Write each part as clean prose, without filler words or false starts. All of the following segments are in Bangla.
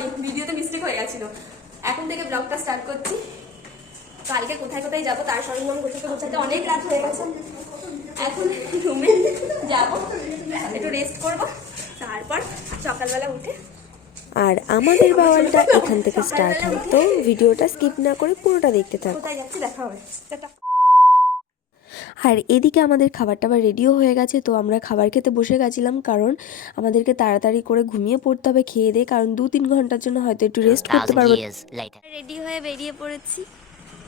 সরি ভিডিওতে মিস্টেক হয়ে গেছিল। এখন থেকে ব্লগটা স্টার্ট করছি। কালকে কোথায় কোথায় যাবো তার সরঞ্জাম গোছাতে গোছাতে অনেক রাত হয়ে গেছে। এখন রুমে যাবো, একটু রেস্ট করবো, তারপর সকালবেলা উঠে। আর আমাদের বাওয়ালটা এখান থেকে স্টার্ট হয়, তো ভিডিওটা স্কিপ না করে পুরোটা দেখতে থাকো। কোথায় যাচ্ছি দেখা হবে। আর এদিকে আমাদের খাবার টাবার রেডিও হয়ে গেছে, তো আমরা খাবার খেতে বসে গেছিলাম, কারণ আমাদেরকে তাড়াতাড়ি করে ঘুমিয়ে পড়তে হবে খেয়ে দিয়ে, কারণ 2-3 ঘন্টার জন্য হয়তো একটু রেস্ট করতে পারবো। রেডি হয়ে বেরিয়ে পড়েছি,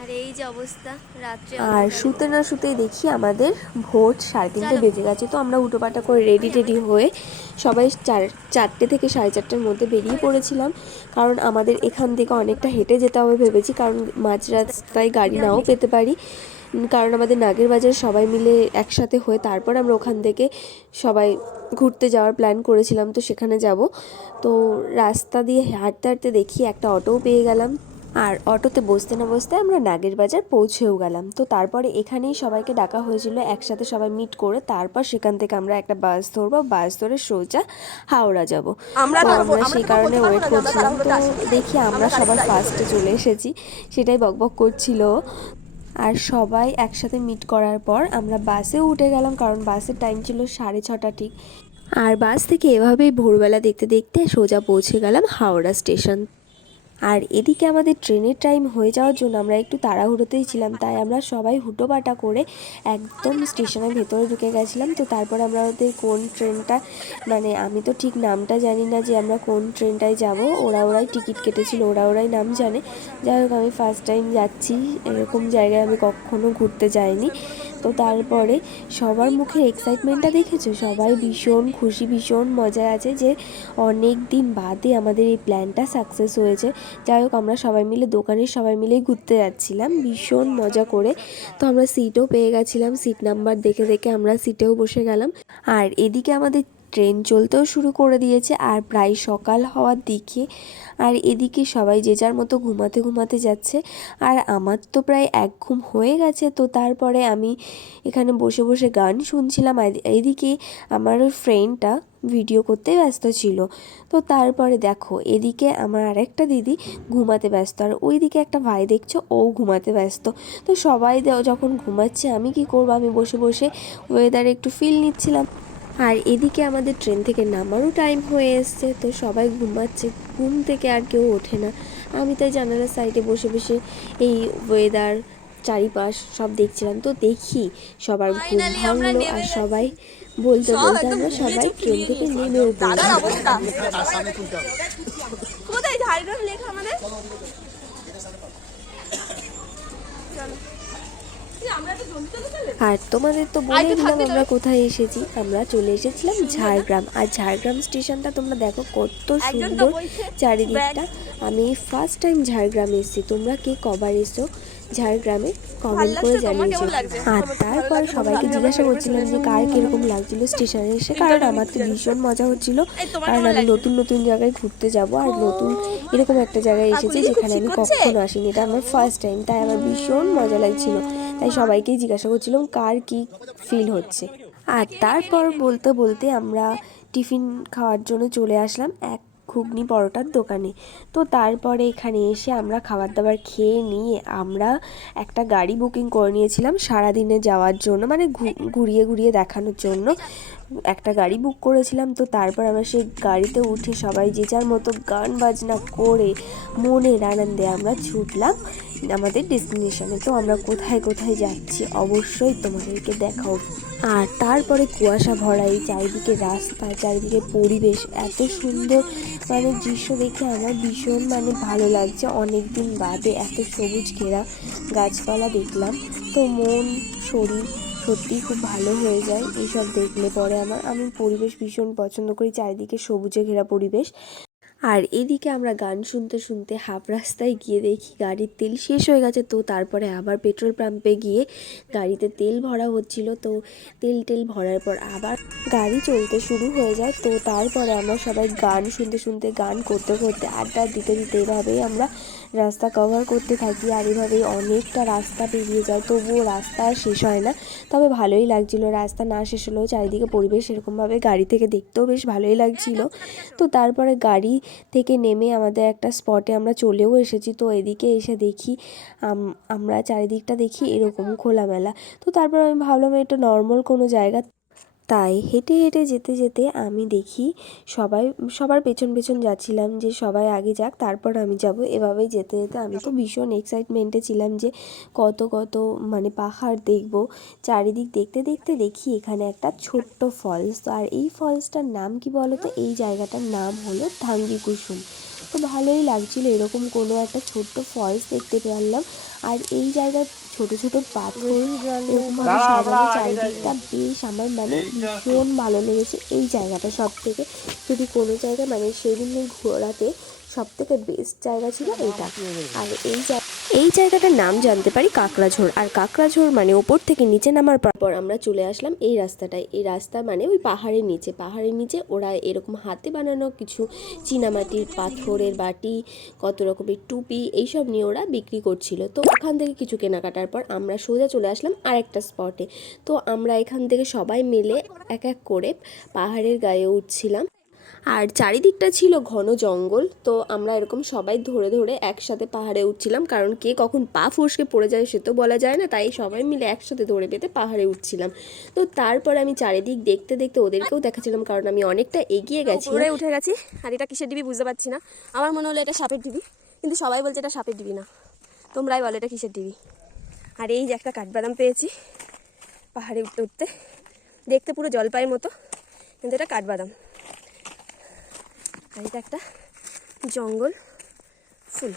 আর এই যে অবস্থা রাত্রে। আর শুতে না শুতেই দেখি আমাদের ভোর 3:30 বেজে গেছে। তো আমরা উটোপাটা করে রেডি হয়ে সবাই 4টে থেকে 4:30টার মধ্যে বেরিয়ে পড়েছিলাম, কারণ আমাদের এখান থেকে অনেকটা হেঁটে যেতে হবে ভেবেছি, কারণ মাঝ রাস্তায় গাড়ি নাও পেতে পারি, কারণ আমাদের নাগের বাজার সবাই মিলে একসাথে হয়ে তারপর আমরা ওখান থেকে সবাই ঘুরতে যাওয়ার প্ল্যান করেছিলাম, তো সেখানে যাব। তো রাস্তা দিয়ে হাঁটতে হাঁটতে দেখি একটা অটোও পেয়ে গেলাম, আর অটোতে বসতে না বসতে আমরা নাগের বাজার পৌঁছেও গেলাম। তো তারপরে এখানেই সবাইকে ডাকা হয়েছিল একসাথে সবাই মিট করে, তারপর সেখান থেকে আমরা একটা বাস ধরবো, বাস ধরে সোজা হাওড়া যাব। আমরা সেই কারণে ওয়েট করছিলাম। তো দেখি আমরা সবার ফার্স্টে চলে এসেছি, সেটাই বকবক করছিল। আর সবাই একসাথে মিট করার পর আমরা বাসেও উঠে গেলাম, কারণ বাসের টাইম ছিল 6:30 ঠিক। আর বাস থেকে এভাবেই ভোরবেলা দেখতে দেখতে সোজা পৌঁছে গেলাম হাওড়া স্টেশন। আর এদিকে আমাদের ট্রেনের টাইম হয়ে যাওয়ার জন্য আমরা একটু তাড়াহুড়োতেই ছিলাম, তাই আমরা সবাই হুটোপাটা করে একদম স্টেশনের ভেতরে ঢুকে গেছিলাম। তো তারপর আমরা ওদের কোন ট্রেনটা, মানে আমি তো ঠিক নামটা জানি না যে আমরা কোন ট্রেনটায় যাব, ওরাই টিকিট কেটেছিল, ওরাই নাম জানে। যাই হোক, আমি ফার্স্ট টাইম যাচ্ছি, এরকম জায়গায় আমি কখনো ঘুরতে যাইনি। তো তারপরে সবার মুখে এক্সাইটমেন্টটা দেখেছো, সবাই ভীষণ খুশি, ভীষণ মজায় আছে যে অনেক দিন বাদে আমাদের এই প্ল্যানটা সাকসেস হয়েছে। যাই হোক, আমরা সবাই মিলে দোকানের সবাই মিলেই ঘুরতে যাচ্ছিলাম ভীষণ মজা করে। তো আমরা সিটও পেয়ে গেছিলাম, সিট নাম্বার দেখে দেখে আমরা সিটেও বসে গেলাম। আর এদিকে আমাদের ট্রেন চলতেও শুরু করে দিয়েছে, আর প্রায় সকাল হওয়ার দিকে। আর এদিকে সবাই যে যার মতো ঘুমাতে যাচ্ছে, আর আমার তো প্রায় এক ঘুম হয়ে গেছে। তো তারপরে আমি এখানে বসে বসে গান শুনছিলাম, আর এদিকে আমার ফ্রেন্ডটা ভিডিও করতে ব্যস্ত ছিল। তো তারপরে দেখো এদিকে আমার আরেকটা দিদি ঘুমাতে ব্যস্ত, আর ওইদিকে একটা ভাই দেখছো ও ঘুমাতে ব্যস্ত। তো সবাই যখন ঘুমাচ্ছে আমি কি করব, আমি বসে বসে ওয়েদারে একটু ফিল নিচ্ছিলাম। আর এদিকে আমাদের ট্রেন থেকে নামারও টাইম হয়ে এসছে, তো সবাই ঘুমাচ্ছে, ঘুম থেকে আর কেউ ওঠে না। আমি তাই জানালার সাইডে বসে বসে এই ওয়েদার চারিপাশ সব দেখছিলাম। তো দেখি সবার ঘুম ভাঙলো, আর সবাই বলতে বলতে আমরা সবাই ট্রেন থেকে নেমেও পড়লাম। কোথায় ঝাড়গ্রাম লেখা আমাদের? আর তোমাদের তো বলে দিলাম আমরা কোথায় এসেছি, আমরা চলে এসেছিলাম ঝাড়গ্রাম। আর ঝাড়গ্রাম স্টেশনটা তোমরা দেখো কত সুন্দর চারিদিকটা। আমি ফার্স্ট টাইম ঝাড়গ্রামে এসেছি, তোমরা কে কবার এসো ঝাড়গ্রামে কমেন্ট করে জানিয়েছো। আর তারপর সবাইকে জিজ্ঞাসা করছিলাম যে কার কিরকম লাগছিল স্টেশনে এসে, কারণ আমার তো ভীষণ মজা হচ্ছিল, কারণ আমি নতুন নতুন জায়গায় ঘুরতে যাব, আর নতুন এরকম একটা জায়গায় এসেছি যেখানে আমি কখনো আসিনি, এটা আমার ফার্স্ট টাইম, তাই আমার ভীষণ মজা লাগছিল। তাই সবাইকেই জিজ্ঞাসা করছিলাম কার কি ফিল হচ্ছে। আর তারপর বলতে বলতে আমরা টিফিন খাওয়ার জন্য চলে আসলাম এক ঘুগনি পরোটার দোকানে। তো তারপরে এখানে এসে আমরা খাবার দাবার খেয়ে নিয়ে আমরা একটা গাড়ি বুকিং করে নিয়েছিলাম সারাদিনে যাওয়ার জন্য, মানে ঘুরিয়ে ঘুরিয়ে দেখানোর জন্য একটা গাড়ি বুক করেছিলাম। তো তারপর আমরা সেই গাড়িতে উঠে সবাই যে যার মতো গান বাজনা করে মনের আনন্দে আমরা ছুটলাম আমাদের ডেস্টিনেশনে। তো আমরা কোথায় কোথায় যাচ্ছি অবশ্যই তোমাদেরকে দেখাও। আর তারপরে কুয়াশা ভরা এই চারিদিকে রাস্তা, চারিদিকে পরিবেশ এত সুন্দর, মানে দৃশ্য দেখে আমার ভীষণ ভালো লাগছে। অনেক দিন বাদে এত সবুজ ঘেরা গাছপালা দেখলাম, তো মন শরীর সত্যিই খুব ভালো হয়ে যায় এইসব দেখলে পরে আমি পরিবেশ ভীষণ পছন্দ করি, চারিদিকে সবুজে ঘেরা পরিবেশ। আর এদিকে আমরা গান শুনতে শুনতে হাফ রাস্তায় গিয়ে দেখি গাড়ির তেল শেষ হয়ে গেছে। তো তারপরে আবার পেট্রোল পাম্পে গিয়ে গাড়িতে তেল ভরা হচ্ছিল। তো তেল ভরার পর আবার গাড়ি চলতে শুরু হয়ে যায়। তো তারপরে আমরা সবাই গান শুনতে শুনতে গান করতে করতে আড্ডা দিতে দিতে এভাবেই আমরা রাস্তা কভার করতে থাকি। আর এভাবেই অনেকটা রাস্তা পেরিয়ে যায়, তবুও রাস্তা আর শেষ হয় না। তবে ভালোই লাগছিল, রাস্তা না শেষ হলেও চারিদিকে পরিবেশ এরকমভাবে গাড়ি থেকে দেখতেও বেশ ভালোই লাগছিল। তো তারপরে গাড়ি থেকে নেমে আমাদের একটা স্পটে আমরা চলেও এসেছি। তো এদিকে এসে দেখি আমরা চারিদিকটা দেখি এরকম খোলামেলা। তো তারপর আমি ভাবলাম এটা নর্মাল কোনো জায়গা, তাই হেঁটে হেঁটে যেতে যেতে আমি দেখি সবার পেছন পেছন যাচ্ছিলাম যে সবাই আগে যাক তারপর আমি যাব। এভাবেই যেতে যেতে আমি তো ভীষণ এক্সাইটমেন্টে ছিলাম যে কত কত মানে পাহাড় দেখব। চারিদিক দেখতে দেখতে দেখি এখানে একটা ছোট্ট ফলস। তো আর এই ফলসটার নাম কি বলো তো, এই জায়গাটার নাম হলো ধাঙ্গি কুসুম। তো ভালোই লাগছিল এরকম কোনো একটা ছোট্ট ফলস দেখতে পারলাম। আর এই জায়গার ছোট ছোট পাথর এরকমভাবে সাজানো চারিদিকটা বেশ আমার মানে ভীষণ ভালো লেগেছে এই জায়গাটা। সব থেকে যদি কোনো জায়গা মানে সেদিনের ঘোরাতে সব থেকে বেস্ট জায়গা ছিল এইটা। আর এই জায়গাটার নাম জানতে পারি কাকড়াঝোড়। আর কাকড়াঝোড় মানে ওপর থেকে নিচে নামার পর আমরা চলে আসলাম এই রাস্তাটায়। এই রাস্তা মানে ওই পাহাড়ের নিচে ওরা এরকম হাতে বানানো কিছু চীনামাটির পাথরের বাটি, কত রকমের টুপি এইসব নিয়ে ওরা বিক্রি করছিল। তো ওখান থেকে কিছু কেনাকাটার পর আমরা সোজা চলে আসলাম আরেকটা স্পটে। তো আমরা এখান থেকে সবাই মিলে এক এক করে পাহাড়ের গায়ে উঠছিলাম। আর চারিদিকটা ছিল ঘন জঙ্গল। তো আমরা এরকম সবাই ধরে ধরে একসাথে পাহাড়ে উঠছিলাম, কারণ কে কখন পা ফসকে পড়ে যায় সে তো বলা যায় না, তাই সবাই মিলে একসাথে ধরে পেতে পাহাড়ে উঠছিলাম। তো তারপর আমি চারিদিক দেখতে দেখতে ওদেরকেও দেখাচ্ছিলাম, কারণ আমি অনেকটা এগিয়ে গেছি। উপরে উঠে গেছি। আর এটা কিসের ডিবি বুঝতে পারছি না, আমার মনে হলো এটা সাপের ডিবি, কিন্তু সবাই বলছে এটা সাপের ডিবি না। তোমরাই বলো এটা কিসের ডিবি। আর এই যে একটা কাঠবাদাম পেয়েছি পাহাড়ে উঠতে উঠতে, দেখতে পুরো জলপাইয়ের মতো, কিন্তু এটা কাঠবাদাম। আর এটা একটা জঙ্গল ফুল,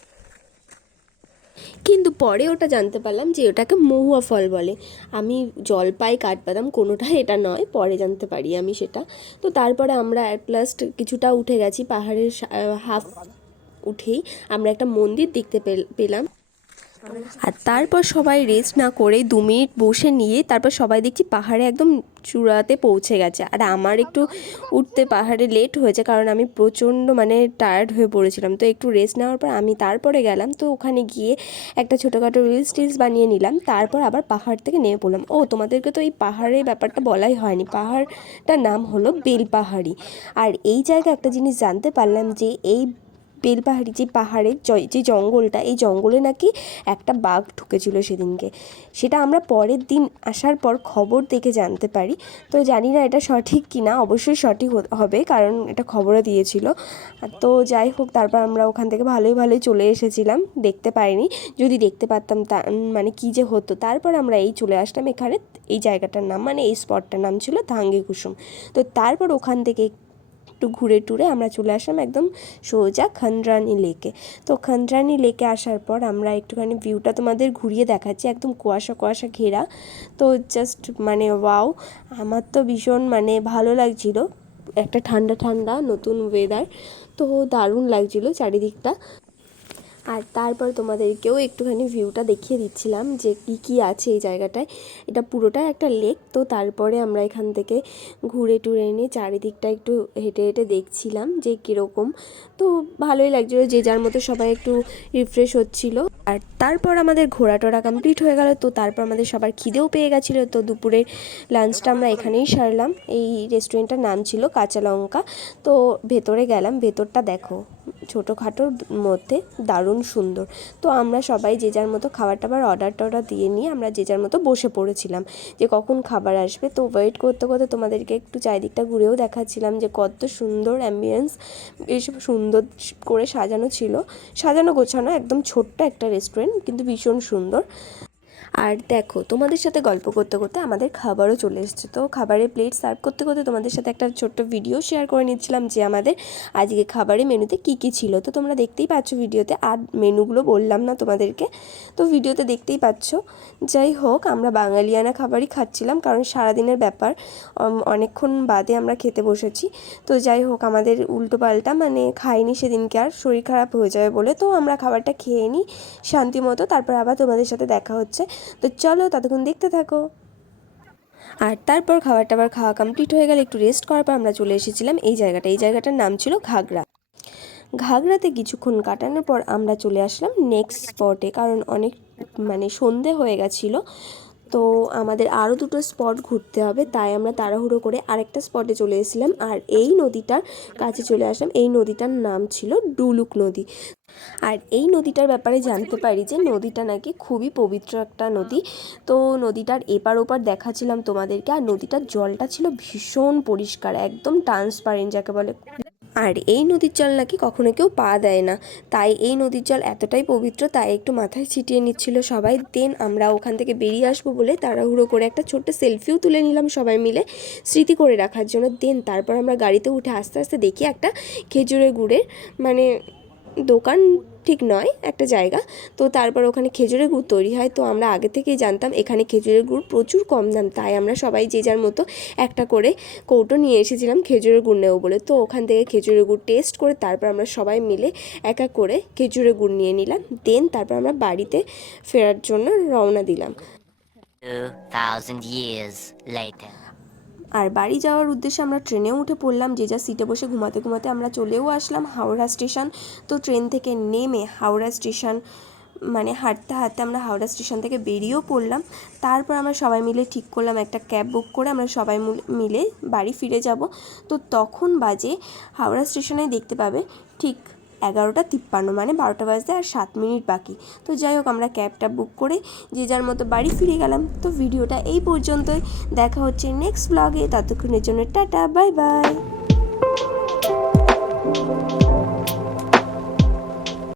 কিন্তু পরে ওটা জানতে পারলাম যে ওটাকে মহুয়া ফল বলে। আমি জলপাই কাঠবাদাম কোনোটাই এটা নয়, পরে জানতে পারি আমি সেটা। তো তারপরে আমরা অ্যাট লাস্ট কিছুটা উঠে গেছি, পাহাড়ের হাফ উঠেই আমরা একটা মন্দির দেখতে পেলাম। আর তারপর সবাই রেস্ট না করে 2 মিনিট বসে নিয়ে তারপর সবাই দেখছি পাহাড়ে একদম চূড়াতে পৌঁছে গেছে। আর আমার একটু উঠতে পাহাড়ে লেট হয়েছে, কারণ আমি প্রচণ্ড মানে টায়ার্ড হয়ে পড়েছিলাম। তো একটু রেস্ট নেওয়ার পর আমি তারপরে গেলাম। তো ওখানে গিয়ে একটা ছোটোখাটো রিলস বানিয়ে নিলাম, তারপর আবার পাহাড় থেকে নেমে পড়লাম। ও তোমাদেরকে তো এই পাহাড়ের ব্যাপারটা বলাই হয়নি, পাহাড়টার নাম হলো বেলপাহাড়ি। আর এই জায়গায় একটা জিনিস জানতে পারলাম যে এই বেলপাহাড়ি যে পাহাড়ের যে জঙ্গলটা, এই জঙ্গলে নাকি একটা বাঘ ঢুকেছিল সেদিনকে। সেটা আমরা পরের দিন আসার পর খবর দেখে জানতে পারি। তো জানি না এটা সঠিক কি না, অবশ্যই সঠিক হবে কারণ এটা খবরে দিয়েছিল। তো যাই হোক, তারপর আমরা ওখান থেকে ভালোই চলে এসেছিলাম, দেখতে পাইনি। যদি দেখতে পারতাম তা মানে কী যে হতো। তারপর আমরা এই চলে আসলাম এখানে, এই জায়গাটার নাম মানে এই স্পটটার নাম ছিল ধাঙ্গি কুসুম। তো তারপর ওখান থেকে একটু ঘুরে টুরে আমরা চলে আসলাম একদম সোজা খন্দ্রানী লেকে। তো খন্দ্রানী লেকে আসার পর আমরা একটুখানি ভিউটা তোমাদের ঘুরিয়ে দেখাচ্ছি, একদম কুয়াশা কুয়াশা ঘেরা। তো জাস্ট মানে ওয়াও, আমার তো ভীষণ মানে ভালো লাগছিল, একটা ঠান্ডা ঠান্ডা নতুন ওয়েদার। তো দারুণ লাগছিল চারিদিকটা। আর তারপর তোমাদেরকেও একটুখানি ভিউটা দেখিয়ে দিচ্ছিলাম যে কী আছে এই জায়গাটায়। এটা পুরোটাই একটা লেক। তো তারপরে আমরা এখান থেকে ঘুরে টুরে নিয়ে চারিদিকটা একটু হেঁটে হেঁটে দেখছিলাম যে কীরকম। তো ভালোই লাগছিলো, যে যার মতো সবাই একটু রিফ্রেশ হচ্ছিলো। আর তারপর আমাদের ঘোরা টোরা কমপ্লিট হয়ে গেল। তো তারপর আমাদের সবার খিদেও পেয়ে গেছিলো। তো দুপুরের লাঞ্চটা আমরা এখানেই সারলাম। এই রেস্টুরেন্টটার নাম ছিল কাঁচা লঙ্কা। তো ভেতরে গেলাম, ভেতরটা দেখো ছোটোখাটোর মধ্যে দারুণ সুন্দর। তো আমরা সবাই যে যার মতো খাবার টাবার অর্ডার দিয়ে নিয়ে আমরা যে যার মতো বসে পড়েছিলাম যে কখন খাবার আসবে। তো ওয়েট করতে করতে তোমাদেরকে একটু চারিদিকটা ঘুরেও দেখাচ্ছিলাম যে কত সুন্দর অ্যাম্বিয়েন্স, বেশ সুন্দর করে সাজানো ছিল, সাজানো গোছানো, একদম ছোট্ট একটা রেস্টুরেন্ট কিন্তু ভীষণ সুন্দর। আর দেখো তোমাদের সাথে গল্প করতে করতে আমাদের খাবারও চলে এসেছে। তো খাবারের প্লেট সার্ভ করতে করতে তোমাদের সাথে একটা ছোট্ট ভিডিও শেয়ার করে নিচ্ছিলাম যে আমাদের আজকে খাবারের মেনুতে কী কী ছিল। তো তোমরা দেখতেই পাচ্ছ ভিডিওতে, আর মেনুগুলো বললাম না তোমাদেরকে, তো ভিডিওতে দেখতেই পাচ্ছ। যাই হোক, আমরা বাঙালিয়ানা খাবারই খাচ্ছিলাম, কারণ সারাদিনের ব্যাপার, অনেকক্ষণ বাদে আমরা খেতে বসেছি। তো যাই হোক, আমাদের উল্টো পাল্টা মানে খাইনি সেদিনকে, আর শরীর খারাপ হয়ে যাবে বলে। তো আমরা খাবারটা খেয়ে নিই শান্তি মতো, তারপর আবার তোমাদের সাথে দেখা হচ্ছে। তো চলো ততক্ষণ দেখতে থাকো। আর তারপর খাবার টাবার খাওয়া কমপ্লিট হয়ে গেলে একটু রেস্ট করার পর আমরা চলে এসেছিলাম এই জায়গাটার নাম ছিল ঘাগড়াতে কিছুক্ষণ কাটানোর পর আমরা চলে আসলাম নেক্সট স্পটে, কারণ অনেক মানে সন্ধে হয়ে গেছিলো। তো আমাদের আরও দুটো স্পট ঘুরতে হবে, তাই আমরা তাড়াহুড়ো করে আরেকটা স্পটে চলে এসেছিলাম আর এই নদীটার কাছে চলে আসলাম। এই নদীটার নাম ছিল ডুলুক নদী। আর এই নদীটার ব্যাপারে জানতে পারি যে নদীটা নাকি খুবই পবিত্র একটা নদী। তো নদীটার এপার ওপার দেখাচ্ছিলাম তোমাদেরকে, আর নদীটার জলটা ছিল ভীষণ পরিষ্কার, একদম ট্রান্সপারেন্ট যাকে বলে। আর এই নদীর জল নাকি কখনো কেউ পা দেয় না, তাই এই নদীর জল এতটাই পবিত্র, তাই একটু মাথায় ছিটিয়ে নিচ্ছিল সবাই। দেন আমরা ওখান থেকে বেরিয়ে আসবো বলে তাড়াহুড়ো করে একটা ছোট্ট সেলফিও তুলে নিলাম সবাই মিলে স্মৃতি করে রাখার জন্য। দেন তারপর আমরা গাড়িতে উঠে আস্তে আস্তে দেখি একটা খেজুরের গুড়ের মানে দোকান ঠিক নয়, একটা জায়গা। তো তারপর ওখানে খেজুরের গুড় তৈরি হয়। তো আমরা আগে থেকেই জানতাম এখানে খেজুরের গুড় প্রচুর কম দাম, তাই আমরা সবাই যে যার মতো একটা করে কৌটো নিয়ে এসেছিলাম খেজুরের গুড় নেবো বলে। তো ওখান থেকে খেজুরের গুড় টেস্ট করে তারপর আমরা সবাই মিলে এক এক করে খেজুরের গুড় নিয়ে নিলাম। দেন তারপর আমরা বাড়িতে ফেরার জন্য রওনা দিলাম। 2000 years later. আর বাড়ি যাওয়ার উদ্দেশ্যে আমরা ট্রেনেও উঠে পড়লাম, যে যা সিটে বসে ঘুমাতে ঘুমাতে আমরা চলেও আসলাম হাওড়া স্টেশন। তো ট্রেন থেকে নেমে হাওড়া স্টেশন মানে হাঁটতে হাঁটতে আমরা হাওড়া স্টেশন থেকে বেরিয়েও পড়লাম। তারপর আমরা সবাই মিলে ঠিক করলাম একটা ক্যাব বুক করে আমরা সবাই মিলে বাড়ি ফিরে যাব। তো তখন বাজে হাওড়া স্টেশনে দেখতে পাবে ঠিক 11:53, মানে 12টা বাজতে আর 7 মিনিট বাকি। তো যাই হোক আমরা ক্যাবটা বুক করে যে যার মতো বাড়ি ফিরে গেলাম। তো ভিডিওটা এই পর্যন্তই, দেখা হচ্ছে নেক্সট ব্লগে। ততক্ষণের জন্য টাটা, বাই বাই।